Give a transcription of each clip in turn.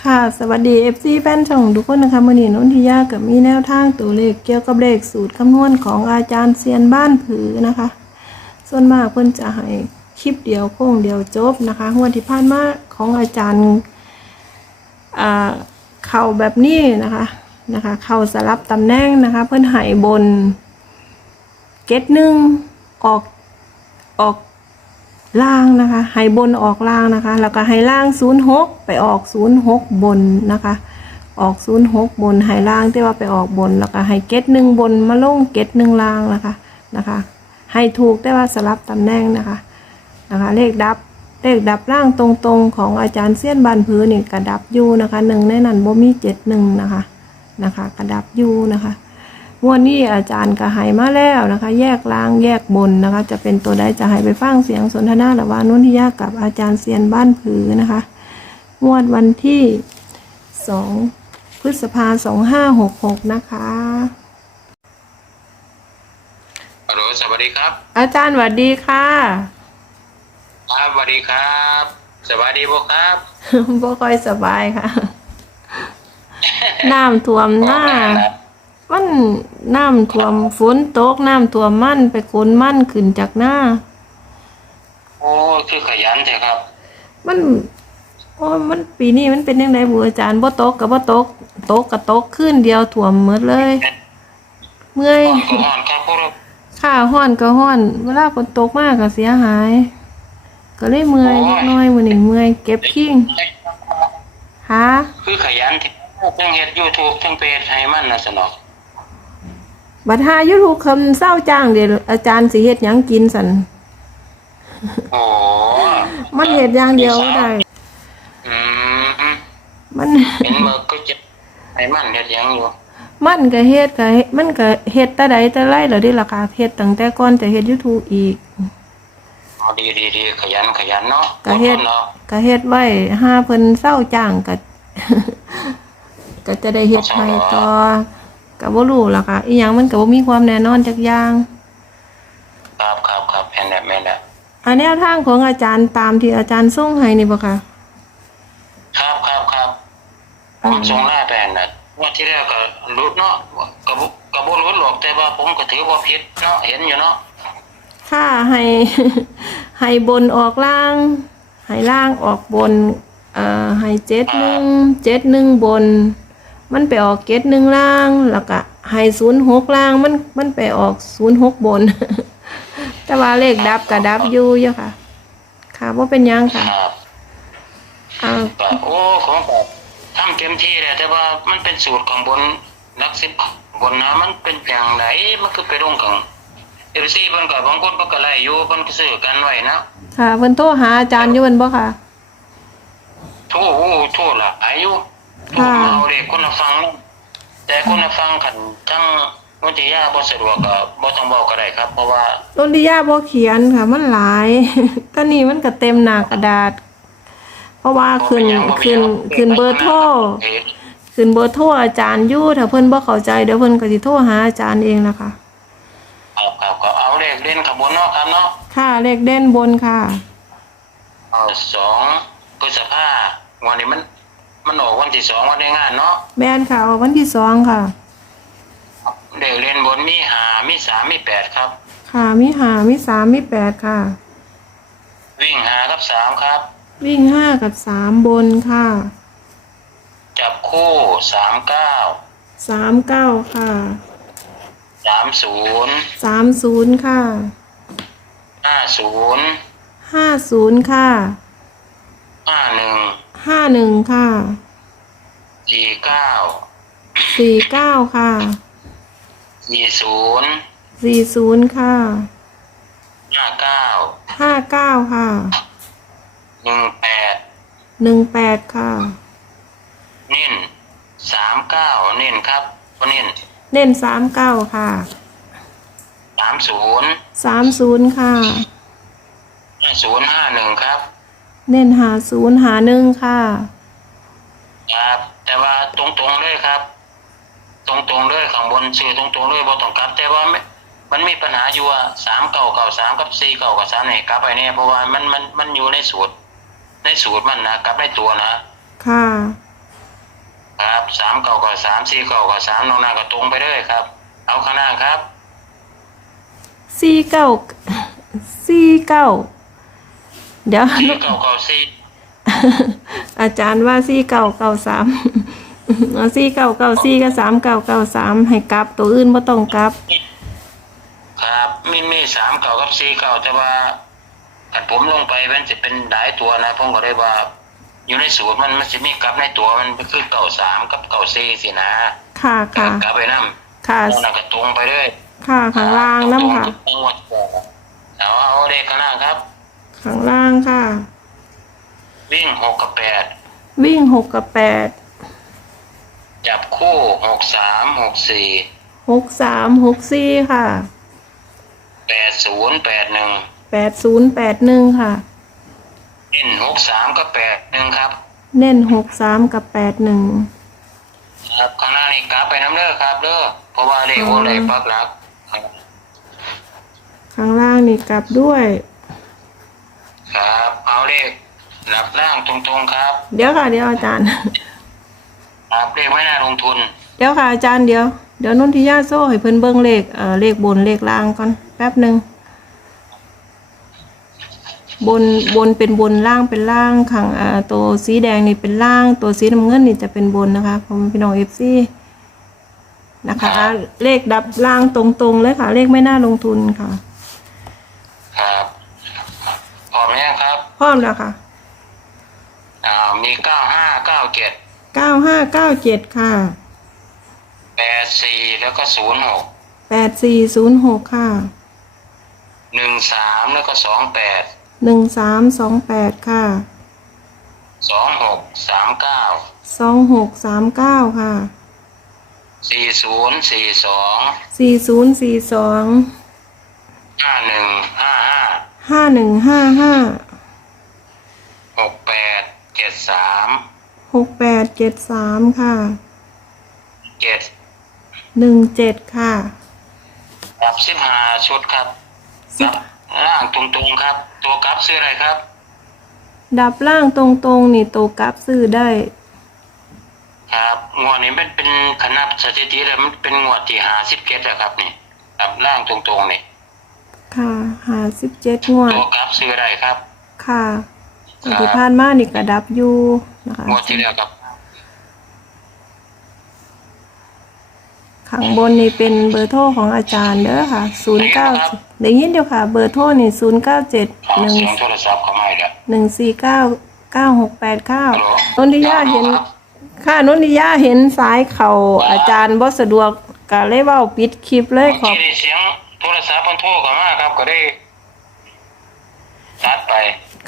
ค่ะ สวัสดี FC แฟนช่องทุกคนนะคะมื่อนี้นนทิยากับมีแนวทางตัวเลขเกี่ยวกับเลขสูตรคำนวณของอาจารย์เซียนบ้านผือนะคะ ส่วนมากเพิ่นจะให้คลิปเดียวโค้งเดียวจบนะคะงวดที่ผ่านมาของอาจารย์เข่าแบบนี้นะคะนะคะเข่าสลับตำแหน่งนะคะ เพิ่นให้บนเกตหนึ่งออกออก ล่างนะคะ ให้บนออกล่างนะคะ แล้วก็ให้ล่าง 06 ไปออก 06 บนนะคะ ออก 06 บนให้ล่างที่ว่าไปออกบน แล้วก็ให้เก็ตหนึ่งบนมาลงเก็ตหนึ่งล่างนะคะนะคะ ให้ถูกได้ว่าสลับตำแหน่งนะคะนะคะ เลขดับเลขดับล่างตรงๆ ของอาจารย์เสี้ยนบานพื้นนี่กระดับอยูนะคะหนึ่งในนั้นบ่มีเจ็ดหนึ่งนะคะนะคะ กระดับอยูนะคะ งวดนี้อาจารย์ก็ให้มาแล้วนะคะ แยกล่างแยกบนนะคะ จะเป็นตัวใดจะให้ไปฟังเสียงสนทนาระหว่างนุ่นทิยากับอาจารย์เซียนบ้านผือนะคะงวดวันที่สองพฤษภาสองห้าหกหกนะคะฮัลโหลสวัสดีครับ อาจารย์สวัสดีค่ะ ครับสวัสดีครับ สวัสดีพวกครับบ่ค่อยสบายค่ะ น้ำท่วมหน้ามัน น้ำท่วมฝนตกน้ำท่วมมันไปขนมันขึ้นจากหน้า โอ้คือขยันใช่ครับ มันโอ้ยมันปีนี้มันเป็นยังไงบุอาจารย์บ่ตกกับบ่ตกตกกับตกขึ้นเดียวถ่วมหมดเลย เมื่อยก่อนก็อ่อนครับพวกเราข้าห้อนก็ห้อนเวลาฝนตกมากก็เสียหาย ก็เลยเมื่อยนิดหน้อยมื้อนี้เมื่อยเก็บขิงหาคือขยันที่ทั้งเฮ็ดยูทูบทั้งเพจให้มันนะสนอก บัดหา YouTube คำเศร้าจ้างเดี๋ยวอาจารย์สิเฮ็ดหยังกินสั่นโอ้มันเฮ็ดอย่างเดียวบ่ได้ อืมมัน เห็นมือก็จะให้มันเฮ็ดหยังอยู่มันก็เฮ็ดก็เฮ็ดมันก็เฮ็ดแต่ใดแต่ไรแล้วเดิล่ะค่ะเฮ็ดตั้งแต่ก่อนจะเฮ็ด YouTube อีก อ๋อดีดีดีขยันขยันเนาะก็เฮ็ด อทนเนาะก็เฮ็ดไว้ห้าเพิ่นเศร้าจ้างก็ ก็จะได้เฮ็ดให้ต่อ ก็บ่รู้ล่ะค่ะอีหยังมันก็บ่มีความแน่นอนจักอย่าง ครับครับครับแม่นแหละแม่นแหละอันแนวทางของอาจารย์ตามที่อาจารย์ส่งให้นี่บ่ค่ะ ครับครับครับผมส่งหน้าไปหั่นน่ะว่าที่แรกก็รุดเนาะก็บ่ก็บ่รุดหรอกแต่ว่าผมก็ถือว่าผิดเนาะเห็นอยู่เนาะค่ะให้ ให้บนออกล่าง ให้ล่างออกบนเอ่อให้เจ็ดหนึ่งเจ็ดหนึ่งบน มันไปออกเจ็ดหนึ่งล่าง แล้วก็ให้ศูนย์หกล่างมันมันไปออกศูนย์หกบน แต่ว่าเลขดับกับดับอยู่เยอะค่ะ ค่ะว่าเป็นหยังค่ะครับอ่าก็โอ้ของแบบทำเต็มที่เลยแต่ว่ามันเป็นสูตรของบนนักสิบบนน้ำมันเป็นอย่างไรมันคือไปลงของเอฟซีเพิ่นก็บางคนเพิ่นก็ไล่อยู่เพิ่นก็ซื้อกันไว้นะค่ะเพิ่นโทรหาอาจารย์อยู่เพิ่นบ่ค่ะโทษโอ้โทษละอายุโท ษมาเอาเด็กคนละฟังนะแต่คนละฟังขันทั้งวิทยาบ่สะดวกก็บ่ต้องบอกก็ได้ครับ เพราะว่าต้นที่ย่าบ่เขียนค่ะ มันหลาย ตอนนี้มันก็เต็มหน้ากระดาษ เพราะว่าขึ้นขึ้นขึ้นเบอร์โทรขึ้นเบอร์โทรอาจารย์อยู่ถ้าเพิ่นบ่เข้าใจเดี๋ยวเพิ่นก็สิโทรหาอาจารย์เองนะคะ ครับครับก็เอาเลขเล่นขบวนเนาะครับเนาะค่ะเลขเด่นบนค่ะ เอาสองพฤษภาวันนี้มัน มันออกวันที่สองวันในงานเนาะแม่นค่ะออกวันที่สองค่ะ เด็กเรียนบนมีหามีสามมีแปดครับ ค่ะมีหามีสามมีแปดค่ะ วิ่งหากับสามครับ วิ่งห้ากับสามบนค่ะจับคู่สามเก้าสามเก้าค่ะสามศูนย์สามศูนย์ค่ะห้าศูนย์ห้าศูนย์ค่ะห้าหนึ่ง ห้าหนึ่งค่ะสี่เก้าสี่เก้าค่ะสี่ศูนย์สี่ศูนย์ค่ะห้าเก้าห้าเก้าค่ะหนึ่งแปดหนึ่งแปดค่ะ เน้นสามเก้าเน้นครับเน้นเน้นสามเก้าค่ะสามศูนย์สามศูนย์ค่ะห้าศูนย์ห้าหนึ่งครับ เน้นหาศูนย์หาหนึ่งค่ะ ครับแต่ว่าตรงๆเลยครับ ตรงๆเลยข้างบนชื่อตรงๆเลยบ่ต้องกลับ แต่ว่าไม่มันมีปัญหาอยู่ว่าสามเก่าเก่าสามกับสี่เก่ากับสามเนี่ยกลับไปเนี่ยเพราะว่ามันมันมันอยู่ในสูตร ในสูตรมันนะกลับในตัวนะ ค่ะสามเก้ากับสามสี่เก้ากับสามน้องนาก็ตรงไปเลยครับ เอาข้างหน้าครับ สี่เก้า สี่เก้า เดี๋ยว สี่เก้าเก้าสี่อาจารย์ว่าสี่เก้าเก้าสามเอาสี่เก้าเก้าสี่กับสามเก้าเก้าสามให้กลับ ตัวอื่นบ่ต้องกลับ ครับมีมีสามเก้ากับสี่เก้าแต่ว่าถ้าผมลงไปมันจะเป็นหลายตัวนะผมก็เลยว่า อยู่ในสูตรมันมันจะมีกลับในตัวมันคือเก้าสามกับเก้าสี่สินะค่ะค่ะ กลับไปนั่ค่ะน้องนาก็ตรงไปเลยค่ะข้างล่างน้ำค่ะตรงๆเอาเอาเลขข้างล่างครับ ข้างล่างค่ะ วิ่งหกกับแปดวิ่งหกกับแปดจับคู่หกสามหกสี่หกสามหกสี่ค่ะแปดศูนย์แปดหนึ่งแปดศูนย์แปดหนึ่งค่ะเล่นหกสามก็แปดหนึ่งครับ เน้นหกสามกับแปดหนึ่งครับข้างหน้านี่กราฟไปน้ำเด้อครับเด้อเพราะว่าเลขอ๋อโอเลขปักหลักข้างล่างนี่กลับด้วย ครับ เอาเลขหลับล่างตรงๆครับ เดี๋ยวค่ะเดี๋ยวอาจารย์ ครับเลขไม่น่าลงทุน เดี๋ยวค่ะอาจารย์เดี๋ยวเดี๋ยวนุ่นทิยาโซ่ให้เพิ่นเบิ่งเลขเอ่อเลขบนเลขล่างก่อนแป๊บหนึ่งบนบนเป็นบนล่างเป็นล่างข้างอ่าตัวสีแดงนี่เป็นล่าง ตัวสีน้ำเงินนี่จะเป็นบนนะคะผมเป็นน้องเอฟซีนะคะอ่าเลขดับล่างตรงๆเลยค่ะ เลขไม่น่าลงทุนค่ะ ครับพร้อมยังค รับพร้อมแล้วค่ะอ่ามีเก้าห้าเก้าเจ็ดเก้าห้าเก้าเจ็ดค่ะแปดสี่แล้วก็ศูนย์หกแปดสี่ศูนย์หกค่ะหนึ่งสามแล้วก็สองแปดหนึ่งสามสองแปดค่ะสองหกสามเก้าสองหกสามเก้าค่ะสี่ศูนย์สี่สองสี่ศูนย์สี่สองห้าหนึ่งห้าห้าห้าหนึ่งห้าห้า หกแปดเจ็ดสามหกแปดเจ็ดสามค่ะเจ็ดหนึ่งเจ็ดค่ะครับสิบห้าชุดครับสิบครับล่างตรงๆครับ ตัวกราฟซื้ออะไรครับ ดับล่างตรงๆนี่โตวกลับซื้อได้ ครับงวดนี้เป็นเป็นคณะสถิติแล้วมันเป็นงวดที่หาสิบเกตอะครับนี่ครับล่างตรงๆนี่ค่ะหาสิบเจ็ดงวดตัวกราฟซื้ออะไรครับ ค่ะ ครับที่ผ่านมานี่กระดับอยู่นะคะงวดที่แล้วครับข้างบนนี่เป็นเบอร์โทรของอาจารย์เด้อค่ะศูนย์เก้าได้ยินเดียวค่ะ เบอร์โทรนี่ศูนย์เก้าเจ็ดขอหนึ่งเสียงโทรศัพท์เข้ามาอีกแล้วหนึ่งสี่เก้าเก้าหกแปดเก้าฮัลโหลนนทิยาเห็นครับค่ะนนทิยาเห็นสายเข่าอาจารย์บ่สะดวกก็เลยเว้าปิดคลิปเลยขเมื่ออบกี้ได้เสียงโทรศัพท์มันโทรเข้ามาครับก็ได้ตัดไป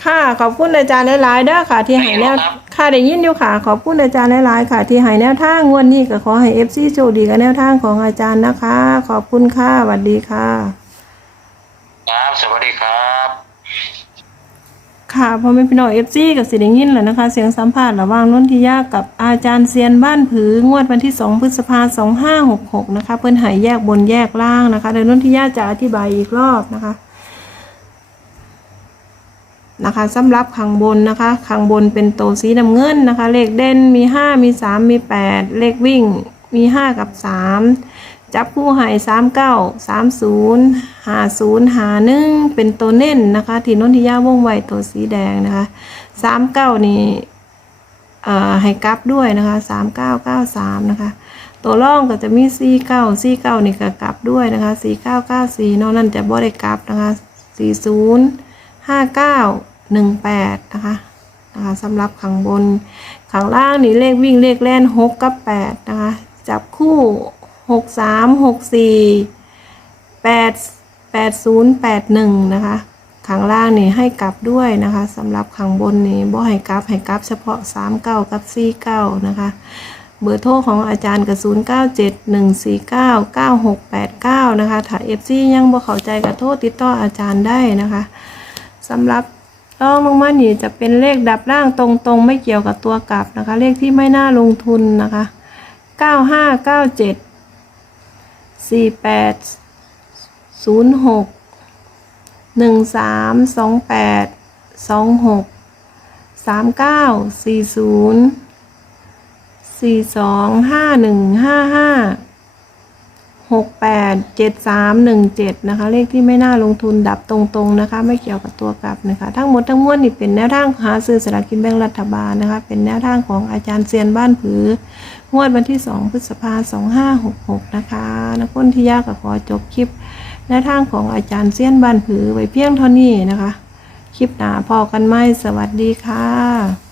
ค่ะ ขอบคุณอาจารย์หลายๆเด้อค่ะ ที่ให้แนวครับค่ะได้ยินอยู่ค่ะ ขอบคุณอาจารย์หลายๆค่ะ ที่ให้แนวทางงวดนี้ก็ขอให้ FC โชคดีกับแนวทางของอาจารย์นะคะ ขอบคุณค่ะสวัสดีค่ะ ครับ สวัสดีครับค่ะพอแม่พี่น้อง FC กับสิได้ยินแล้วนะคะ เสียงสัมภาษณ์ระหว่างนนทิยากับอาจารย์เซียนบ้านผืองวดวันที่ 2 พฤษภาคม2566นะคะ เพิ่นใหายแยกบนแยกล่างนะคะเดี๋ยวนนทิยาจะอธิบายอีกรอบนะคะ นะคะสำหรับข้างบนนะคะข้างบนเป็นโตวสีน้ำเงินนะคะ เลขเด่นมี 5 มี 3 มี 8 เลขวิ่งมี 5 กับ 3 จับคู่หาย3 9 3 0 5 0 5 1 เป็นตัวเน้นนะคะที่นนทิยาวงไวตัวสีแดงนะคะ 3 9 นี่เอ่อให้กลับด้วยนะคะ 3 9 9 3 นะคะ ตัวร่องก็จะมี 4 9 4 9 นี่ก็กลับด้วยนะคะ 4 9 9 4นอกนั้นจะบ่ได้กลับนะคะ 40 ห้าเก้าหนึ่งแปดนะคะนะคะสำหรับข้างบนข้างล่างนี่เลขวิ่งเลขแล่นหกกับแปดนะคะจับคู่หกสามหกสี่แปดแปดศูนย์แปดหนึ่งนะคะข้างล่างนี่ให้กลับด้วยนะคะสำหรับข้างบนนี่บ่ให้กลับให้กลับเฉพาะสามเก้ากับสี่เก้านะคะเบอร์โทรของอาจารย์กับ0 9 7 1 4 9 9 6 8 9นะคะถ้า FC ยังบ่เข้าใจก็โทษติดต่ออาจารย์ได้นะคะ สำหรับลองลงมานี่จะเป็นเลขดับล่างตรงๆ ไม่เกี่ยวกับตัวกลับนะคะ เลขที่ไม่น่าลงทุนนะคะ 95 97 48 06 13 28 26 39 40สี่สอ งห้าหนึ่งห้าห้าหกแปดเจ็ดสามหนึ่งเจ็ดนะคะ เลขที่ไม่น่าลงทุนดับตรงๆนะคะ ไม่เกี่ยวกับตัวกลับนะคะ ทั้งหมดทั้งมวลนี่เป็นแนวทางหาซื้อสลากกินแบ่งรัฐบาลนะคะ เป็นแนวทางของอาจารย์เซียนบ้านผืองวดวันที่ 2 พฤษภาสองห้าหกหกนะคะนักพ้นที่ยากก็ขอจบคลิปแนวทางของอาจารย์เซียนบ้านผือไว้เพียงเท่านี้นะคะ คลิปหน้าพอกันไหมสวัสดีค่ะ